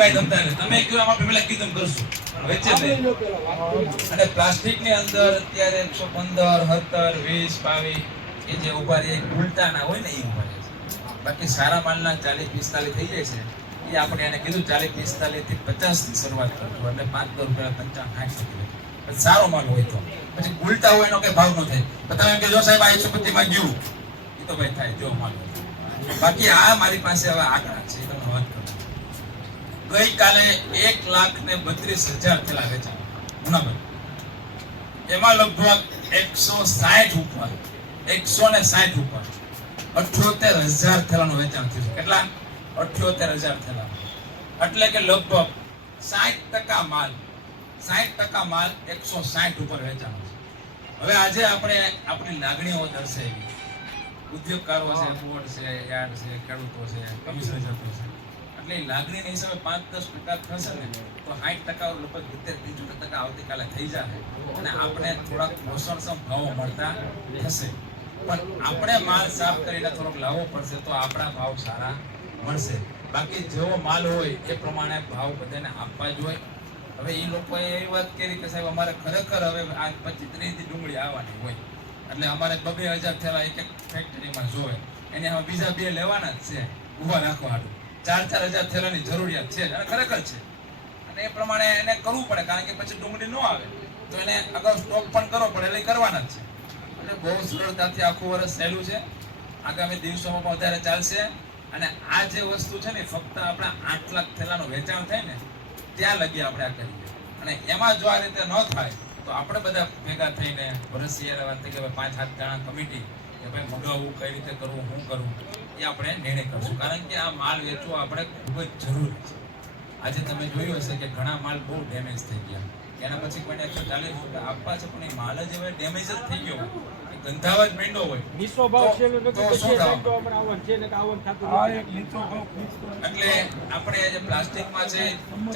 ભાઈ તમતા નથી તમે કયો આપણે પેલા કીધું કરશું. વેચે નહીં. અને પ્લાસ્ટિકની અંદર અત્યારે એકસો પંદર સત્તર વીસ બાવીસ એ જે ઊભા રહે ઉલટાના હોય ને એ ઊભા રહે બાકી સારા માલના ચાલીસ પિસ્તાલીસ થઈ જાય છે. એ આપણે એને કીધું ચાલીસ પિસ્તાલીસથી પચાસની શરૂઆત કરજો એટલે પાંચ દસ રૂપિયા પંચાવન સાઠ પછી સારો માલ હોય તો. પછી ઉલટા હોય એનો કઈ ભાવ ન થાય. પણ તમે એમ કે જો સાહેબ આ એકસો પચીસમાં ગયું. એ તો ભાઈ થાય જો માલ બાકી આ મારી પાસે હવે આંકડા છે. ગઈકાલે એક લાખ ને બત્રીસ હજાર થયેલા વેચાણ ગુનાબંધ એમાં લગભગ એકસો સાઠ ઉપર એકસો ને સાઠ ઉપર અઠ્યોતેર હજાર થેલાનું વેચાણ થયું કેટલા? અઠ્યોતેર હજાર થેલા એટલે કે લગભગ સાઠ ટકા માલ, સાઠ ટકા માલ એકસો સાઠ ઉપર વેચાણ છે. હવે આજે આપણે આપણી લાગણીઓ દર્શાવી. ઉદ્યોગકારો છે, બોર્ડ છે, યાર્ડ છે, ખેડૂતો છે, કમિશનર છે એટલે લાગણી હિસાબે પાંચ દસ ટકા થશે ને, તો સાઠ ટકા લગભગ સિત્તેર, ત્રીજું ટકા આવતીકાલે થઈ જશે. અને આપણે થોડાક પોષણક્ષમ ભાવો મળતા થશે. પણ આપણે માલ સાફ કરીને થોડોક લાવવો પડશે તો આપણા ભાવ સારા મળશે. બાકી જેવો માલ હોય એ પ્રમાણે ભાવ બધાને આપવા જ હોય. હવે એ લોકોએ એવી વાત કરી કે સાહેબ, અમારે ખરેખર હવે આ પચીસ ત્રીસ ડુંગળી આવવાની હોય. એટલે અમારે બબે હજાર થયેલા એક એક ફેક્ટરીમાં જોવે. એને હવે બીજા બે લેવાના જ છે. ઊભા રાખવા હાટુ. ચાર ચાર હજાર થેલાની જરૂરિયાત છે અને ખરેખર છે. અને એ પ્રમાણે એને કરવું પડે, કારણ કે પછી ડુંગળી ન આવે. તો એને અગાઉ સ્ટોક પણ કરવો પડે, એટલે કરવાના જ છે. એટલે બહુ સરળતાથી આખું વર્ષ સહેલું છે. આગામી દિવસોમાં પણ વધારે ચાલશે. અને આ જે વસ્તુ છે ને ફક્ત આપણા આઠ લાખ થેલાનું વેચાણ થાય ને, ત્યાં લગી આપણે આ કરીએ. અને એમાં જો આ રીતે ન થાય, તો આપણે બધા ભેગા થઈને વર્ષીય વાત થઈ કે પાંચ સાત જણા કમિટી કે ભાઈ મગાવવું કઈ રીતે કરવું શું કરવું એ આપણે નિર્ણય કરશું. કારણ કે આ માલ વેચવો આપણે ખૂબ જ જરૂરી છે. આજે તમે જોયું હશે કે ઘણા માલ બહુ ડેમેજ થઈ ગયા. એના પછી કોઈને એકસો ચાલીસ રૂપિયા આપવા છે પણ એ માલ જ હવે ડેમેજ જ થઈ ગયો હોય. ગંધાવા જ નીચો ભાવ છે. એટલે આપણે જે પ્લાસ્ટિકમાં છે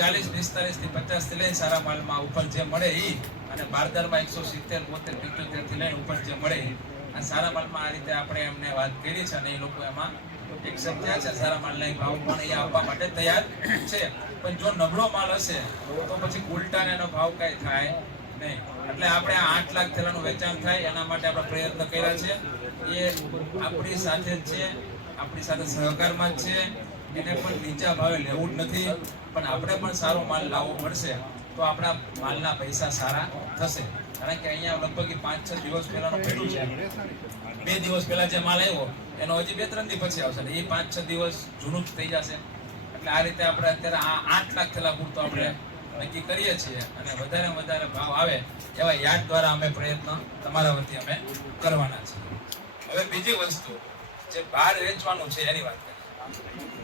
ચાલીસ પિસ્તાલીસથી પચાસથી લઈને સારા માલમાં ઉપર જે મળે એ અને બારદારમાં એકસો સિત્તેર બોતેરથી લઈને ઉપર જે મળે એ આ સારા માલમાં આ રીતે આપણે એમને વાત કરી છે અને એ લોકો એમાં એક્સેપ્ટ થયા છે. સારા માલના ભાવ પણ એ આપવા માટે તૈયાર છે. પણ જો નબળો માલ હશે, તો પછી ઉલટાને એનો ભાવ કઈ થાય નહીં. એટલે આપણે આઠ લાખ થેલાનું વેચાણ થાય, એના માટે આપણે પ્રયત્ન કર્યા છે. એ આપણી સાથે જ છે, આપણી સાથે સહકારમાં જ છે. એને પણ નીચા ભાવે લેવું જ નથી. પણ આપણે પણ સારો માલ લાવવો પડશે. તો આપણા માલના પૈસા સારા થશે. કારણ કે અહીંયા લગભગ પાંચ, છ દિવસ પહેલાનો પડ્યું છે. બે દિવસ પહેલા જે માલ આવ્યો, એનો હજી બે, ત્રણ દિવસ પછી આવશે. એ પાંચ, છ દિવસ જૂનું જ થઈ જશે. એટલે આ રીતે આપણે અત્યારે આ આઠ લાખ થેલા પૂરતો આપણે નક્કી કરીએ છીએ અને વધારે વધારે ભાવ આવે એવા યાદ દ્વારા અમે પ્રયત્ન તમારા વતી અમે કરવાના છીએ. હવે બીજી વસ્તુ, જે બહાર વેચવાનું છે, એની વાત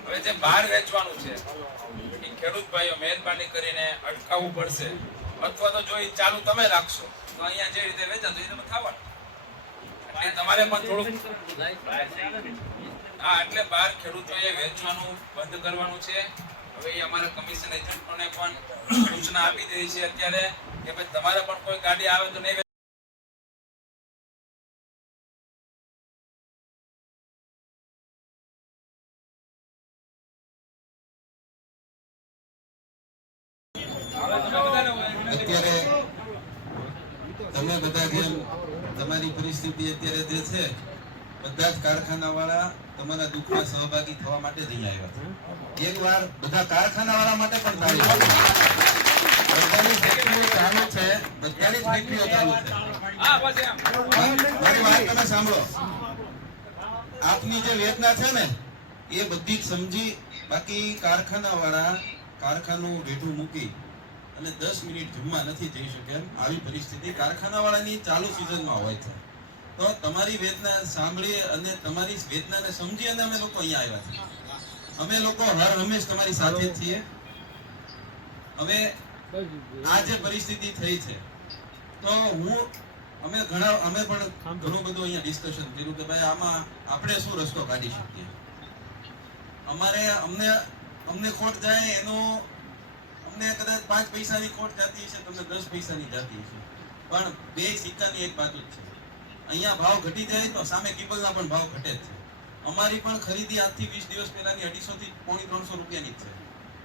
હવે જે બહાર વેચવાનું છે ખેડૂત ભાઈઓ મહેરબાની કરીને અટકાવવું પડશે. અથવા તો જો એ ચાલુ તમે રાખશો, તો અહીંયા જે રીતે વેચાતું એ તમે ખાવાનું. એટલે તમારે પણ થોડુંક હા, એટલે બહાર ખેડૂતોએ વેચવાનું બંધ કરવાનું છે. હવે એ અમારા કમિશન એજન્ટોને પણ સૂચના આપી દીધી છે અત્યારે કે ભાઈ તમારે પણ કોઈ ગાડી આવે તો નહીં અત્યારે તમે બધા જેમ તમારી પરિસ્થિતિ અત્યારે જે છે, બધા જ કારખાના વાળા તમારા દુઃખમાં સહભાગી થવા માટે જ અહીંયા આવ્યા છે. એકવાર બધા કારખાના વાળા માટે પણ તાળી ફેક્ટરીઓ ચાલુ છે, બધાની ફેક્ટરીઓ ચાલુ છે. મારી વાત તમે સાંભળો. આપની જે વેદના છે ને, એ બધી જ સમજી બાકી કારખાના વાળા કારખાનું રેઢું મૂકી અને દસ મિનિટ જમવા નથી જઈ શકે આવી પરિસ્થિતિ કારખાના વાળાની ચાલુ સિઝનમાં હોય છે. તો તમારી વેદના સાંભળી અને તમારી વેદનાને સમજી અને અમે લોકો અહીંયા આવ્યા છીએ. અમે લોકો હર હંમેશ તમારી સાથે છીએ. હવે આ જે પરિસ્થિતિ થઈ છે, તો હું, અમે ઘણા, અમે પણ ઘણું બધું અહીંયા ડિસ્કશન કર્યું કે ભાઈ આમાં આપણે શું રસ્તો કાઢી શકીએ? અમારે અમને અમને ખોટ જાય એનો, અમને કદાચ પાંચ પૈસાની ખોટ જાતી હશે તમને દસ પૈસાની જાતી હશે. પણ બે સિક્કાની એક બાજુ જ છે. અહીંયા ભાવ ઘટી જાય તો સામે કેબલના પણ ભાવ ઘટે જ છે. અમારી પણ ખરીદી આજથી વીસ દિવસ પહેલાની અઢીસો થી પોણી ત્રણસો રૂપિયાની છે.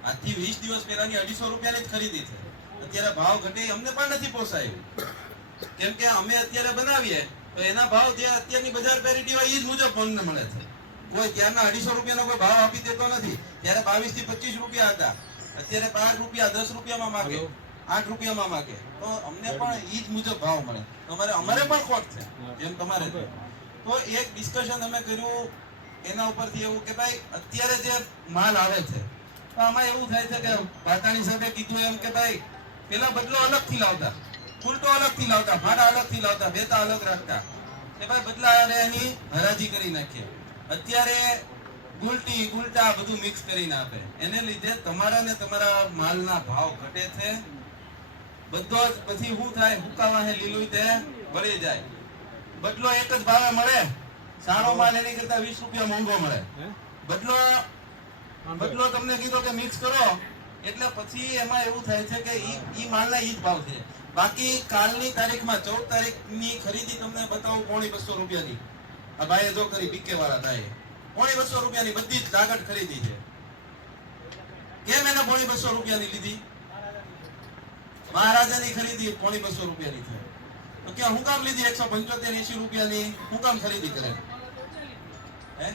આજથી વીસ દિવસ પહેલાની અઢીસો રૂપિયાની જ ખરીદી છે. અત્યારે ભાવ ઘટે અમને પણ નથી પોસાયું. કેમ કે અમે અત્યારે બનાવીએ, તો એના ભાવ જે અત્યારની બજાર પેરિટી હોય એ જ મુજબ અમને મળે છે. કોઈ ત્યારના અઢીસો રૂપિયાનો કોઈ ભાવ આપી દેતો નથી. ત્યારે બાવીસથી પચીસ રૂપિયા હતા. અત્યારે બાર રૂપિયા દસ રૂપિયામાં માગે. આઠ રૂપિયામાં માગે. તો અમને પણ ઈ જ મુજબ ભાવ મળે. તમારે અમારે અમારે પણ ખોટ છે જેમ તમારે. તો એક ડિસ્કશન અમે કર્યું એના ઉપરથી એવું કે ભાઈ અત્યારે જે માલ આવે છે તો આમાં એવું થાય છે કે ભાતાણી સાહેબે કીધું એમ કે ભાઈ પેલા બદલો અલગથી લાવતા. ઉલટો અલગથી લાવતા ભાડા અલગથી લાવતા બેતા અલગ રાખતા. કે ભાઈ બદલા આવે એની હરાજી કરી નાખીએ. અત્યારે ગુલટી ગુલટા બધું મિક્સ કરીને આપે. એને લીધે તમારા ને તમારા માલના ભાવ ઘટે છે. બધો જ પછી હું થાય? હુકાવા હે લીલું તે ભરે જાય. બદલો એક જ ભાવે મળે. સારો માલ એની કરતા વીસ રૂપિયા મોંઘો મળે. બદલો બદલો તમને કીધો કે મિક્સ કરો. એટલે પછી એમાં એવું થાય છે કે ઈ ઈ માલના ઈ જ ભાવ છે. બાકી કાલની તારીખમાં ચૌદ તારીખની ખરીદી તમને બતાવું પોણી બસો રૂપિયાની. આ ભાઈએ જો કરી બીકે વાળા ભાઈએ પોણી બસો રૂપિયાની બધી જ લાગત ખરીદી છે. કેમ એને પોણી બસો રૂપિયાની લીધી? મહારાજાની ખરીદી પોણી બસો રૂપિયાની થાય તો ક્યાં હું કામ લીધી? એકસો પંચોતેર એસી રૂપિયાની. હું કામ ખરીદી કરે? હે?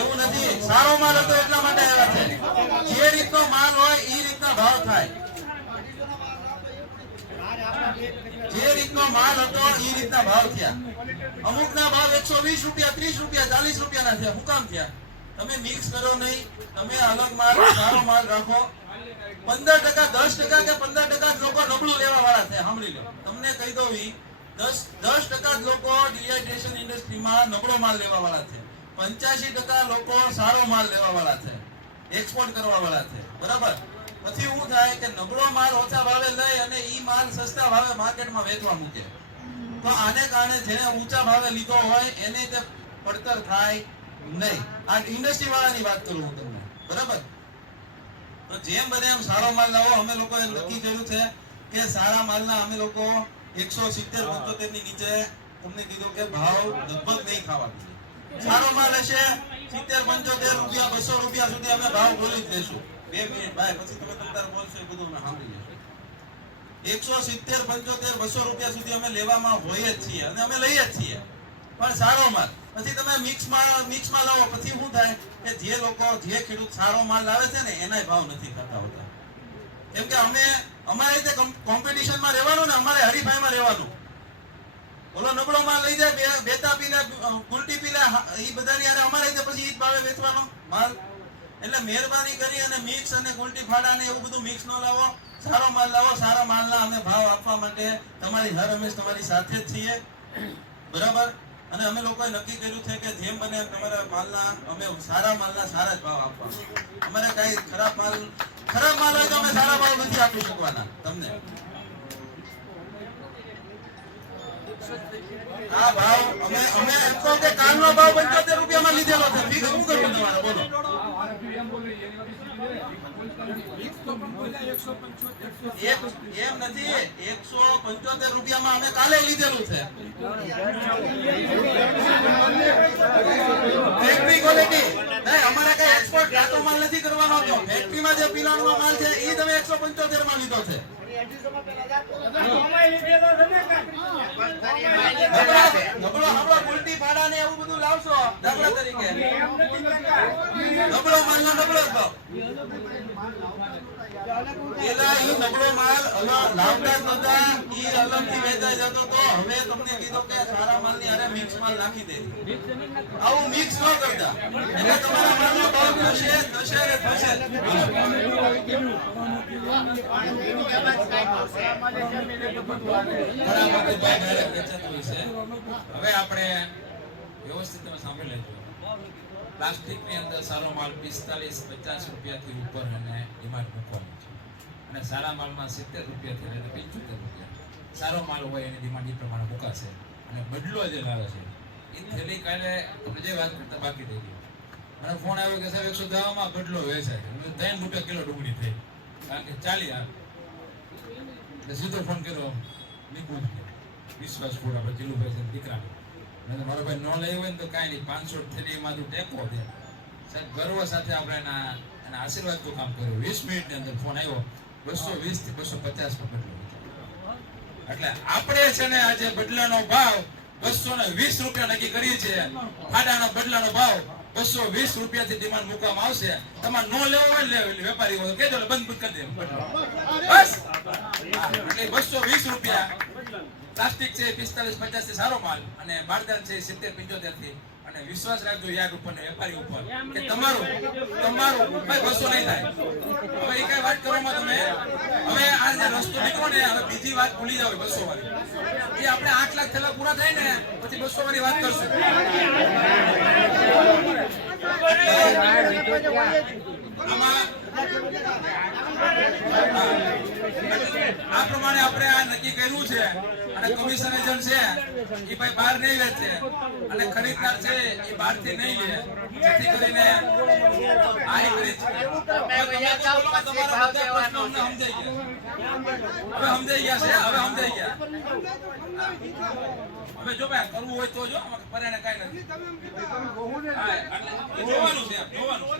એવું નથી. સારો માલ હતો એટલા માટે આવ્યા છે. જે રીતનો માલ હોય એ રીતના ભાવ થાય. જે રીતનો માલ હતો એ રીતના ભાવ થયા. અમુક ના ભાવ એકસો વીસ રૂપિયા, ત્રીસ રૂપિયા, ચાલીસ રૂપિયા ના થયા કામ થયા? તમે મિક્સ કરો નહીં, તમે અલગ માલ, સારો માલ રાખો. પંદર ટકા, દસ ટકા કે પંદર ટકા જ લોકો નબળું લેવા વાળા છે, સાંભળી લો. તમને કહી દઉં દસ દસ ટકા જ લોકો ડિહાઇડ્રેશન ઇન્ડસ્ટ્રીમાં નબળો માલ લેવા વાળા છે. પંચ્યાસી ટકા લોકો સારો માલ લેવા વાળા છે એક્સપોર્ટ કરવા વાળા છે, બરાબર? પછી શું થાય કે નબળો માલ ઓછા ભાવે લઈ અને ઈ માલ સસ્તા ભાવે માર્કેટમાં વેચવા મૂકે. તો આને કારણે જેને ઊંચા ભાવે લીધો હોય, એને તે પડતર થાય નહીં. આ ઇન્ડસ્ટ્રી વાળાની વાત કરું હું તમને. બરાબર? તો જેમ બને એમ સારો માલ લાવો. અમે લોકોએ નક્કી કર્યું છે કે સારા માલના અમે લોકો એકસો સિત્તેર પંચોતેરની નીચે તમને કીધું કે ભાવ લગભગ નહીં ખાવા જોઈએ સારો માલ હશે સિત્તેર પંચોતેર રૂપિયા બસો રૂપિયા સુધી અમે ભાવ બોલી જ દેશું. બે મિનિટ ભાઈ પછી તમે તમતાર બોલશો એ બધું અમે સાંભળી લેશું. એકસો સિત્તેર પંચોતેર બસો રૂપિયા સુધી અમે લેવામાં હોઈએ જ છીએ અને અમે લઈએ જ છીએ. પણ સારો માલ. પછી તમે મિક્સમાં મિક્સમાં લાવો, પછી શું થાય કે જે લોકો, જે ખેડૂત સારો માલ લાવે છે ને એના ભાવ નથી થતા હોતા. કેમ કે અમે અમારે રીતે કોમ્પિટિશનમાં રહેવાનું ને, અમારે હરીફાઈમાં રહેવાનું. ઓલો નબળો માલ લઈ જાય, બે- બેતા પીલે ગુલટી પીલે એ બધાની હારે અમારે રીતે પછી ઈ ભાવે વેચવાનો માલ. એટલે મહેરબાની કરી અને મિક્સ અને ગુલટી ફાડા ને એવું બધું મિક્સ ન લાવો. સારો માલ લાવો, સારા માલના અમે ભાવ આપવા માટે તમારી હર હંમેશ તમારી સાથે જ છીએ. બરાબર? અને અમે લોકોએ નક્કી કર્યું છે કે જેમ બને તમારા માલના, અમે સારા માલના સારા જ ભાવ આપવા અમારે કઈ ખરાબ માલ ખરાબ માલ હોય તો અમે સારા ભાવ નથી આપી શકવાના, તમને. આ ભાવ, અમે અમે એમ કહો કે કાલનો ભાવ 75 રૂપિયામાં લીધેલો છે. ફી શું કરવું તમારે? બોલો. 175 રૂપિયામાં અમે કાલે લીધેલું છે અમારે કઈ એક્સપોર્ટ નથી કરવાનો હતો ફેક્ટરીમાં જે પિલાણનો માલ છે એ તમે 175 માં લીધો છે. નબળા ને માલ નો માલ વેચાઈ જતો તો હવે તમને કીધું કે સારા માલની હારે મિક્સ માલ નાખી દે. આવું મિક્સ ન કરતા. એટલે તમારા ભાવ થશે થશે થશે બરાબર તો ભાઈ direct વેચાતું હશે. હવે આપણે વ્યવસ્થિત સાંભળી લેજો. પ્લાસ્ટિકની અંદર સારો માલ પિસ્તાલીસ, પચાસ રૂપિયાથી ઉપર અને ડિમાન્ડ મૂકવાનો છે. અને સારા માલમાં સિત્તેર રૂપિયાથી લઈને પંચોતેર રૂપિયા. સારો માલ હોય એની ડિમાન્ડ એ પ્રમાણે મૂકાશે. અને બદલો જે લાવે છે, એ થેલી કાલે તમે જે વાત કરતા બાકી થઈ ગઈ. મને ફોન આવ્યો કે સાહેબ, એકસો દવામાં બદલો વેચાય. ત્રણ રૂપિયા કિલો ડુંગળી થઈ. કારણ કે ચાલી સીધો ફોન કર્યો, નીકળું વિશ્વાસ પૂરા આપણે જીલુભાઈ દીકરાને મેં મારો ભાઈ ન લઈ હોય ને તો કાંઈ નહીં, પાંચસો થેલીમાં તું ટેકો દે સાહેબ, ગર્વ સાથે આપણે એના એના આશીર્વાદનું કામ કર્યું. વીસ મિનિટની અંદર ફોન આવ્યો. બસો વીસથી બસો પચાસ નો બદલો એટલે આપણે છે ને આજે બદલાનો ભાવ બસો ને વીસ રૂપિયા નક્કી કરીએ છીએ. ફાડાનો બદલાનો ભાવ બસો વીસ રૂપિયા થી ડિમાન્ડ મૂકવામાં આવશે. તમારે નો લેવો હોય ને વેપારી હોય કહેજો એટલે બંધ કરી દે. બસ. એટલે બસો વીસ રૂપિયા. પ્લાસ્ટિક છે પિસ્તાલીસ પચાસથી સારો માલ અને બારદાન છે સિત્તેર પંચોતેરથી અને વિશ્વાસ રાખજો યાદ ઉપર વેપારી ઉપર. કે તમારું તમારું કઈ બસો નહીં થાય. હવે એ કઈ વાત કરવામાં તમે હવે આ જે રસ્તો નીકળો ને હવે બીજી વાત ભૂલી જાવ બસો વાળી એ આપણે આઠ લાખ થેલા પૂરા થાય ને પછી બસો વાળી વાત કરશું. આમાં આ પ્રમાણે આપણે આ નક્કી કર્યું છે. અને કમિશન એજન્ટ છે એ ભાઈ બહાર નહીં વેચે અને ખરીદદાર છે એ બહારથી નહીં લે. જેથી કરીને આ તમારા બધા પ્રશ્નો અમને સમજાઈ ગયા. હવે સમજાઈ ગયા છે હવે સમજાઈ ગયા. હવે જો ભાઈ કરવું હોય તો જો પરાણે કાંઈ નથી. જોવાનું છે જોવાનું છે.